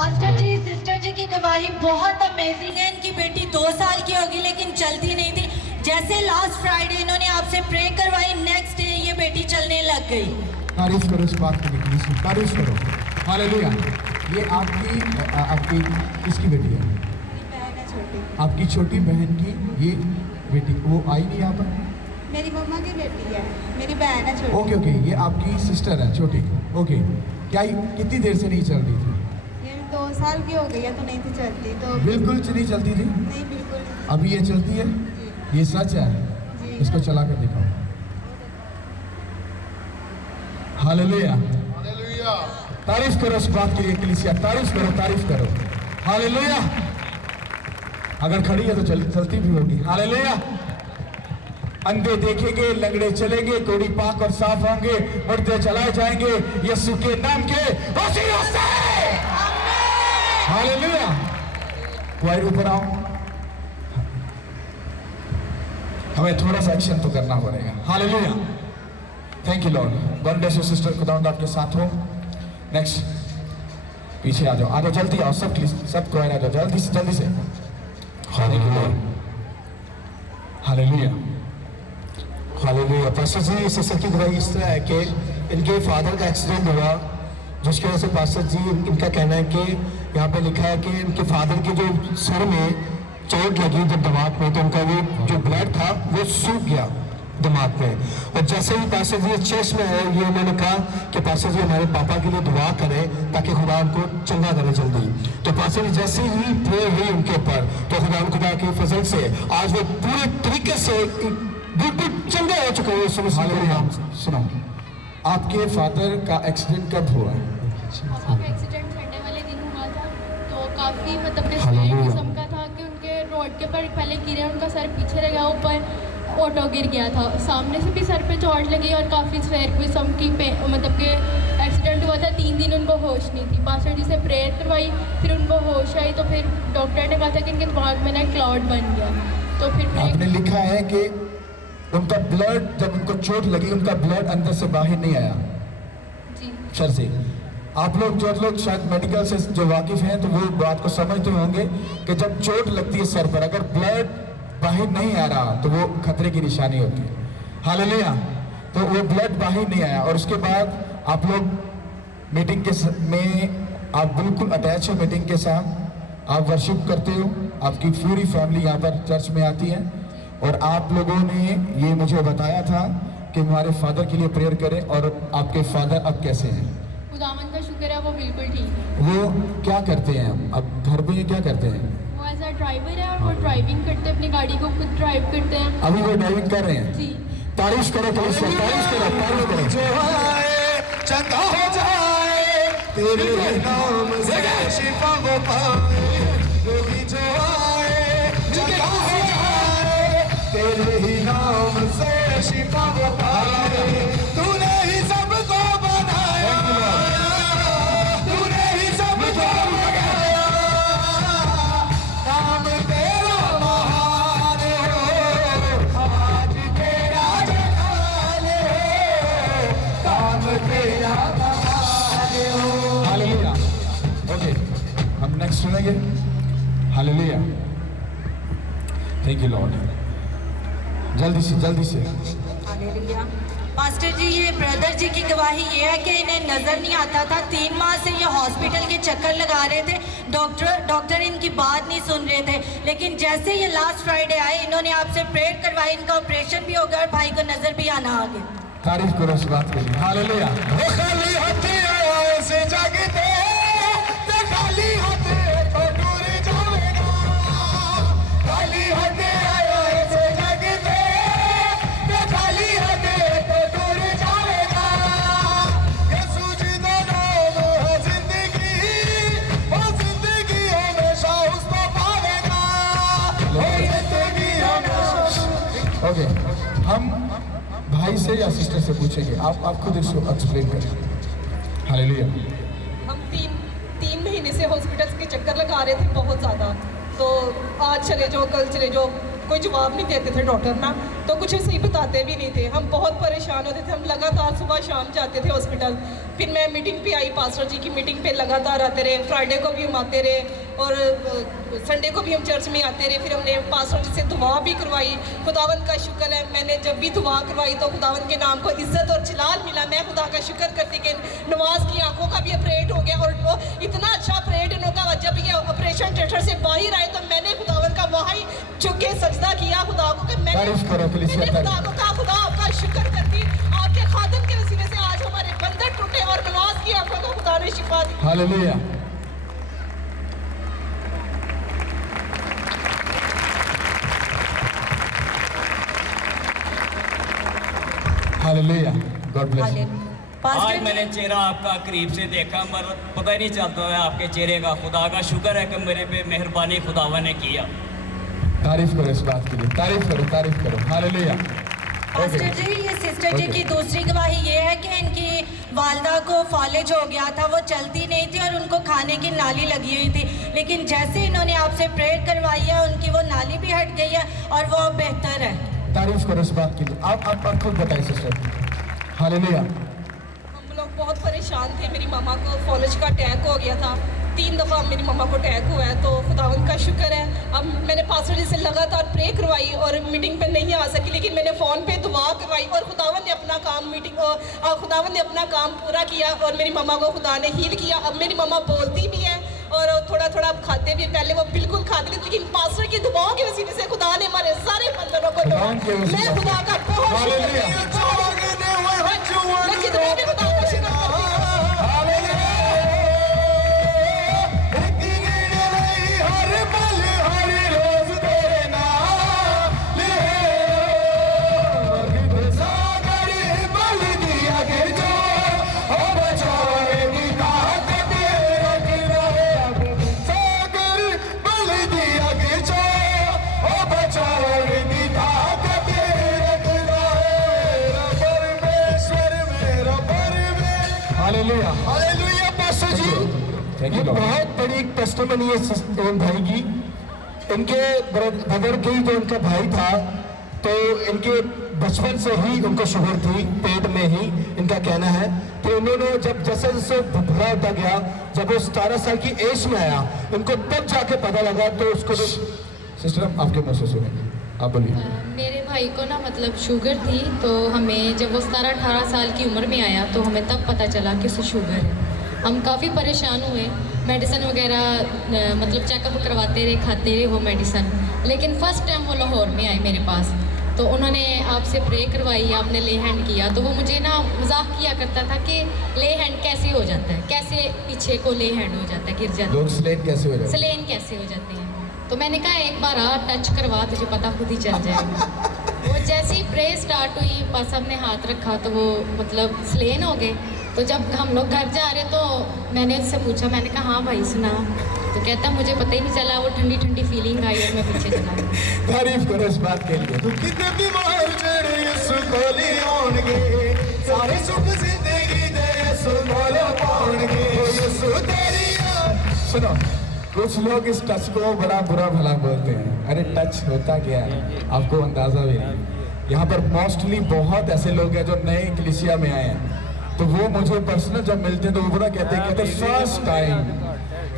Master जी, sister जी की गवाही बहुत अमेजिंग है। इनकी बेटी 2 साल की होगी लेकिन चलती नहीं थी। जैसे लास्ट फ्राइडे इन्होंने आपसे प्रे करवाई, नेक्स्ट डे ये बेटी चलने लग गई। तारीफ करो इस बात के लिए, तारीफ करो। हालेलुया। ये आपकी किसकी बेटी है? बहन है छोटी। आपकी छोटी बहन की ये बेटी, वो आई नहीं यहाँ पर? मेरी मम्मा की बेटी है, मेरी बहन है छोटी। ओके ओके, ये आपकी सिस्टर है छोटी। ओके, क्या कितनी देर से नहीं चल रही थी? ये 2 साल की हो गई है तो नहीं थी चलती, तो बिल्कुल नहीं चलती थी। नहीं, बिल्कुल नहीं। अभी ये चलती है? जी ये सच है? जी। इसको चला कर दिखाओ। हालेलुया। हालेलुया। तारीफ करो इस बात के लिए कलीसिया, तारीफ करो, तारीफ करो। हालेलुया। अगर खड़ी है तो चलती भी होगी। हालेलुया। अंधे देखेंगे, लंगड़े चलेंगे, कोड़ी पाक और साफ होंगे, मुर्दे चलाए जाएंगे यीशु के नाम के वसीले से। हालेलुया। वाइड ऊपर आओ, हमें थोड़ा सा एक्शन तो करना पड़ेगा। Hallelujah. Thank you Lord. God bless you sister, खुदावंद आपके साथ हो। नेक्स्ट, पीछे आ जाओ जल्दी आओ, सब क्वायर आ जाओ जल्दी से। हालेलुया। हालेलुया। हालेलुया। पास्टर जी, सिस्टर की गवाही इस तरह है कि इनके फादर का एक्सीडेंट हुआ, जिसकी वजह से पास्टर जी इनका कहना है कि यहाँ पे लिखा है कि इनके फादर के जो सर में चोट लगी जब दिमाग में, तो उनका वो जो ब्लड था वो सूख गया दिमाग में। और जैसे ही पास्टर जी चेस्ट में है, ये उन्होंने कहा कि पास्टर जी हमारे पापा के लिए दुआ करें ताकि खुदा उनको चंगा करे जल्दी। तो पास्टर जी जैसे ही प्रे हुई उनके ऊपर, तो खुदा के फजल से आज वो पूरे तरीके से बिल्कुल चंगे हो चुके हैं। हालेलुया। सुनो, आपके फादर का एक्सीडेंट कब हुआ? पापा का एक्सीडेंट संडे वाले दिन हुआ था। तो काफ़ी मतलब हालेलुया। किस्म का था कि उनके रोड के पर पहले गिरे, उनका सर पीछे रह गया, ऊपर ऑटो गिर गया था, सामने से भी सर पे चोट लगी और काफ़ी स्वेयर किस्म की मतलब कि एक्सीडेंट हुआ था। 3 दिन उनको होश नहीं थी। पास्टर जी से प्रेयर करवाई, फिर उनको होश आई, तो फिर डॉक्टर ने कहा था कि इनके दिमाग में ना क्लाउड बन गया। तो फिर आपने लिखा है कि उनका ब्लड, जब उनको चोट लगी उनका ब्लड अंदर से बाहर नहीं आया जी सर से। आप लोग जो लोग शायद मेडिकल से जो वाकिफ हैं तो वो बात को समझते होंगे कि जब चोट लगती है सर पर, अगर ब्लड बाहर नहीं आ रहा तो वो खतरे की निशानी होती है। हालेलुया। तो वो ब्लड बाहर नहीं आया और उसके बाद आप लोग मीटिंग में आप बिल्कुल अटैच हो मीटिंग के साथ, आप वर्शिप करते हो, आपकी पूरी फैमिली यहाँ पर चर्च में आती है और आप लोगों ने ये मुझे बताया था कि हमारे फादर के लिए प्रेयर करें। और आपके फादर अब कैसे हैं? खुदावंद का शुक्र है, वो बिल्कुल ठीक है। वो क्या करते हैं अब घर पे, क्या करते हैं? वो एज अ ड्राइवर है और वो ड्राइविंग करते हैं, अपनी गाड़ी को खुद ड्राइव करते हैं। अभी वो ड्राइविंग कर रहे हैं? जी। तारीफ करो, तारीफ करो, तारीफ करो, तारीफ करो। जो आए चंगा हो जाए, तेरे नाम से शिफा वो पाए। रोगी जो आए चंगा हो जाए, तेरे ही नाम से शिफा वो पाए। तूने ही सबको बनाया, तूने ही सबको बनाया, नाम तेरा महान हो, आज तेरा जलाल हो, काम तेरा महान हो। हालेलुया। ओके, हम नेक्स्ट सुनेंगे। हालेलुया। Thank you Lord. जल्दी से। हालेलुया। मास्टर जी, ये ब्रदर जी की गवाही ये है कि इन्हें नज़र नहीं आता था। 3 माह से ये हॉस्पिटल के चक्कर लगा रहे थे, डॉक्टर इनकी बात नहीं सुन रहे थे। लेकिन जैसे ये लास्ट फ्राइडे आए, इन्होंने आपसे प्रेयर करवाई, इनका ऑपरेशन भी हो गया और भाई को नज़र भी आना आ गया। तारीफ करो इस बात के लिए। हालेलुया। वो खाली हाथी आए से जागते, ते खाली हाथी तो दूर जाएगा। खाली हाथी आए से जागते, ते खाली हाथी तो दूर जाएगा। यीशु जी का नाम है जिंदगी, वो जिंदगी हमेशा उसको पाएगा, वो जिंदगी हमेशा। ओके, हम भाई से या सिस्टर से पूछेंगे, आप खुद इसको एक्सप्लेन करें। हालेलुया। हम तीन महीने से हॉस्पिटल्स के चक्कर लगा रहे थे बहुत ज़्यादा। तो आज चले जाओ, कल चले जाओ, कोई जवाब नहीं देते थे डॉक्टर ना, तो कुछ सही बताते भी नहीं थे। हम बहुत परेशान होते थे, हम लगातार सुबह शाम जाते थे हॉस्पिटल। फिर मैं मीटिंग पे आई, पास्टर जी की मीटिंग पे लगातार आते रहे, फ्राइडे को भी हम आते रहे और संडे को भी हम चर्च में आते रहे। फिर हमने पास्टर जी से दुआ भी करवाई। खुदावंद का शुक्र है, मैंने जब भी दुआ करवाई तो खुदावंद के नाम को इज्जत और जलाल मिला। मैं खुदा का शुक्र करती कि नवाज की आंखों का भी ऑपरेट हो गया और वो इतना अच्छा ऑपरेट इनका, जब ये ऑपरेशन थिएटर से बाहर आए तो मैंने खुदावंद का वहीं झुक के सजदा किया खुदा को कि मैंने खुदा को कहा, खुदा आपका शुक्र करती, आपके खादम के वसीले से आज हमारे बंधन टूटे और नवाज की आंखों को खुदा ने शिफा दी। Hallelujah. Hallelujah, God bless you. आज मैंने चेहरा आपका करीब से देखा, मगर पता ही नहीं चलता है आपके चेहरे का। खुदा का शुक्र है कि मेरे पे मेहरबानी खुदावा ने किया। तारीफ करो इस बात के लिए, तारीफ करो, तारीफ करो। हालेलुया। पास्टर जी, ये सिस्टर जी की दूसरी गवाही ये है कि इनकी वालदा को फॉलेज हो गया था, वो चलती नहीं थी और उनको खाने की नाली लगी हुई थी, लेकिन जैसे इन्होंने आपसे प्रेयर करवाई है उनकी वो नाली भी हट गई है और वो अब बेहतर है। तारीफ करो इस बात के लिए। आप खुद बताइए सिस्टर। हालेलुया। हम लोग बहुत परेशान थे, मेरी मामा को फॉलेज का अटैक हो गया था, 3 दफ़ा मेरी मामा को अटैक हुआ है। तो खुदावंद का शुक्र है, अब मैंने पास्टर जी से लगातार प्रे करवाई और मीटिंग पे नहीं आ सकी, लेकिन मैंने फ़ोन पे दुआ करवाई और खुदावंद ने अपना काम खुदावंद ने अपना काम पूरा किया और मेरी मामा को खुदा ने हील किया। अब मेरी मामा बोलती भी है और थोड़ा थोड़ा अब खाते भी। पहले वो बिल्कुल खाते नहीं, लेकिन पास्टर की दुआओं की वसीले से खुदा ने हमारे सारे बंधनों को तोड़ा। मैं खुदा का बहुत शुक्र करती हूँ। मैं कितना भी खुदा का शुक्र करती हूँ। हालेलुया। हालेलुया। पास्टर जी, Thank ये you, Lord. बहुत बड़ी एक टेस्टिमनी है सिस्टर भाई की। इनके ब्रदर की जो इनका भाई था, तो इनके बचपन से ही उनको शुगर थी, पेट में ही इनका कहना है। तो उन्होंने जब जैसे जैसे बड़ा होता गया, जब वो 17 साल की एज में आया, उनको तब जाके पता लगा। तो उसको सिस्टर हम आपके मुंह से सुने, आप बोलिए। मेरे भाई को ना मतलब शुगर थी, तो हमें जब वो 17-18 साल की उम्र में आया तो हमें तब पता चला कि उसे शुगर है। हम काफ़ी परेशान हुए, मेडिसिन वगैरह मतलब चेकअप करवाते रहे, खाते रहे वो मेडिसिन। लेकिन फ़र्स्ट टाइम वो लाहौर में आए मेरे पास, तो उन्होंने आपसे प्रे करवाई, आपने ले हैंड किया। तो वो मुझे ना मजाक किया करता था कि ले हैंड कैसे हो जाता है, कैसे पीछे को ले हैंड हो जाता है, गिर जाता है, लोग स्लेन कैसे हो जाते? स्लेन कैसे हो जाते हैं। तो मैंने कहा एक बार आ टच करवा, तुझे पता खुद ही चल जाएगा। वो जैसे ही प्रे स्टार्ट हुई, पास हमने हाथ रखा तो वो मतलब स्लेन हो गए। तो जब हम लोग घर जा रहे तो मैंने उससे पूछा, मैंने कहा हाँ भाई सुना, तो कहता मुझे पता ही नहीं चला, वो ठंडी ठंडी फीलिंग आई और मैं पीछे चला गया। तारीफ करो इस बात के लिए। कितने बीमार जड़े यसु कोली होणगे, सारे सुख जिंदगी दे यसु कोल पाउणगे, यसु तेरी सुनो, कुछ लोग इस टच को बड़ा बुरा भला बोलते हैं। अरे टच होता क्या है आपको अंदाजा भी नहीं। यहाँ पर मोस्टली बहुत ऐसे लोग हैं जो नए कलीसिया में आए हैं, तो वो मुझे पर्सनल जब मिलते हैं तो वो बड़ा कहते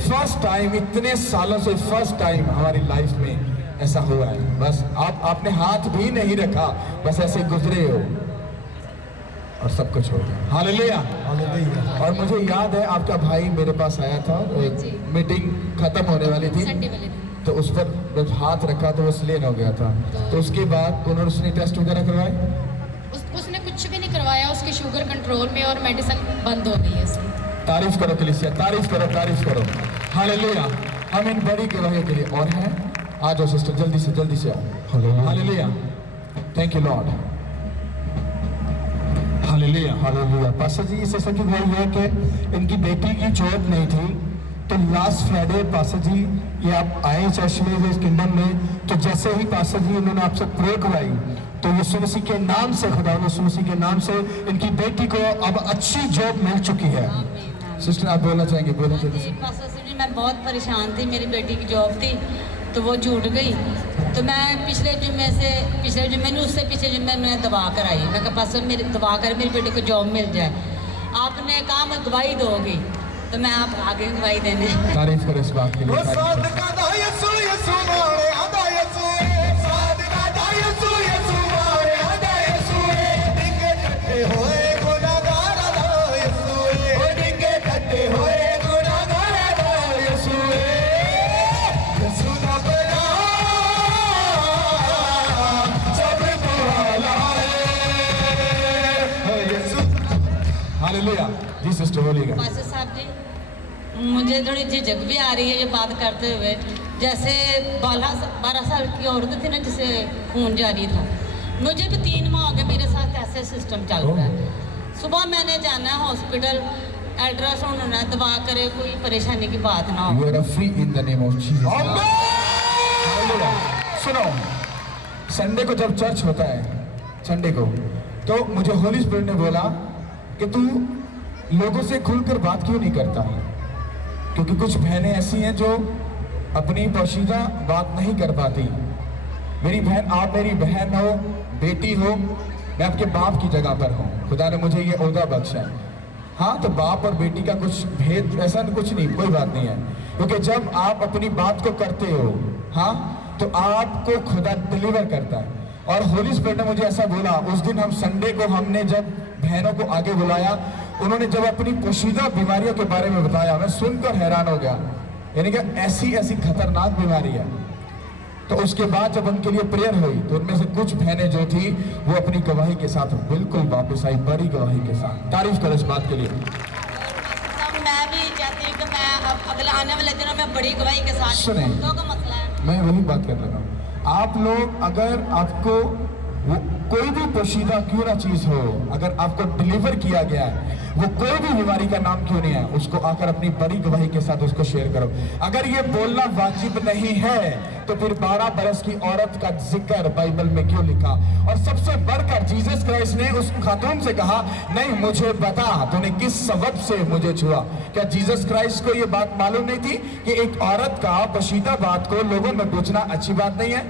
फर्स्ट टाइम इतने सालों से फर्स्ट टाइम हमारी लाइफ में ऐसा हुआ है। बस आपने हाथ भी नहीं रखा, बस ऐसे गुजरे हो और सब कुछ हो गया। हालेलुया। और मुझे याद है आपका भाई मेरे पास आया था, मीटिंग खत्म होने वाली थी, संडे वाले दिन तो उस पर जब हाथ रखा तो वो स्लेन हो गया था। तो उसके बाद उन्होंने उसने टेस्ट वगैरह करवाए, उसने कुछ भी नहीं करवाया, उसकी शुगर कंट्रोल में और मेडिसिन बंद हो गई है उसकी। तारीफ करो कलीसिया, तारीफ करो, तारीफ करो। हालेलुया। हम इन बड़ी गवाही के लिए और हैं। आ जाओ सिस्टर, जल्दी से आओ। Hallelujah. Thank you Lord. Hallelujah. Hallelujah. Pastor ji, इस ऐसा की गवाही है कि इनकी बेटी की जॉब नहीं थी, तो लास्ट फ्राइडे पास्टर जी ये आप आए चर्च में, इस किंगडम में, तो जैसे ही पास्टर जी उन्होंने आपसे प्रे करवाई, तो यीशु मसीह के नाम से, खुदा यीशु मसीह के नाम से इनकी बेटी को अब अच्छी जॉब मिल चुकी है। सिस्टर आप बोलना चाहेंगे? बोलना चाहिए। पास्टर जी, मैं बहुत परेशान थी, मेरी बेटी की जॉब थी तो वो छूट गई, तो मैं पिछले जुम्मे नहीं उससे पिछले जुम्मे मैं दवा कराई। मैं कहा पास मेरी दवा कर मेरे बेटे को जॉब मिल जाए। आपने कहा मैं दवाई दोगी, तो मैं आप आगे दवाई देने। तारीफ करो इस बात के लिए। हालेलुया। जी सिस्टर बोलिएगा। पास्टर साहब जी, मुझे थोड़ी झिझक भी आ रही है ये बात करते हुए। जैसे 12 साल की औरत थी ना जिसे खून जारी था, मुझे भी 3 माह हो गए मेरे साथ ऐसे सिस्टम चल रहा है। सुबह मैंने जाना है हॉस्पिटल, अल्ट्रासाउंड होना है, दवा करे, कोई परेशानी की बात ना हो। You are free in the name of Jesus. Hallelujah. सुनो, संडे को जब चर्च होता है संडे को, तो मुझे होली स्पिरिट ने बोला कि तू लोगों से खुलकर बात क्यों नहीं करता, क्योंकि कुछ बहनें ऐसी हैं जो अपनी पोशीदा बात नहीं कर पाती। मेरी बहन, आप मेरी बहन हो, बेटी हो, मैं आपके बाप की जगह पर हूँ। खुदा ने मुझे ये ओहदा बख्शा है। हाँ, तो बाप और बेटी का कुछ भेद ऐसा कुछ नहीं, कोई बात नहीं है, क्योंकि जब आप अपनी बात को करते हो, हाँ, तो आपको खुदा डिलीवर करता है। और होली स्पिरिट ने मुझे ऐसा बोला, उस दिन हम संडे को हमने जब बहनों को आगे बुलाया, उन्होंने जब अपनी पोशीदा बीमारियों के बारे में बताया, मैं सुनकर हैरान हो गया। यानी कि ऐसी ऐसी खतरनाक बीमारी है। तो उसके बाद जब उनके लिए प्रेयर हुई, तो उनमें से कुछ बहनें जो थी वो अपनी गवाही के साथ बिल्कुल वापस आई, बड़ी गवाही के साथ। तारीफ करो इस बात के लिए। मैं भी चाहती हूँ कि मैं अब अगले आने वाले दिनों में बड़ी गवाही के साथ। सुने, का मसला है, मैं वही बात कर रहा हूँ। आप लोग अगर आपको वो कोई भी पोशीदा क्यों ना चीज हो, अगर आपको डिलीवर किया गया है, वो कोई भी बीमारी का नाम क्यों नहीं है, उसको आकर अपनी बड़ी गवाही के साथ उसको शेयर करो। अगर ये बोलना वाजिब नहीं है, तो फिर 12 बरस की औरत का जिक्र बाइबल में क्यों लिखा? और सबसे बढ़कर जीसस क्राइस्ट ने उस खातून से कहा, नहीं मुझे बता तूने किस सबब से मुझे छुआ। क्या जीसस क्राइस्ट को ये बात मालूम नहीं थी कि एक औरत का पोशीदा बात को लोगों में पूछना अच्छी बात नहीं है?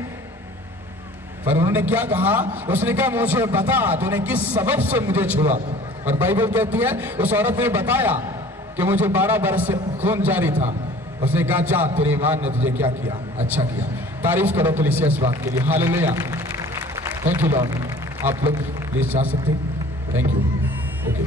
पर उन्होंने क्या कहा? उसने कहा मुझे बता तूने किस सबब से मुझे छुआ। और बाइबल कहती है उस औरत ने बताया कि मुझे 12 बरस से खून जारी था। उसने कहा जा, तेरे ईमान ने तुझे क्या किया, अच्छा किया। तारीफ करो कलीसिया इस बात के लिए। हालेलुया। Thank you Lord. आप लोग प्लीज जा सकते हैं। Thank you. ओके।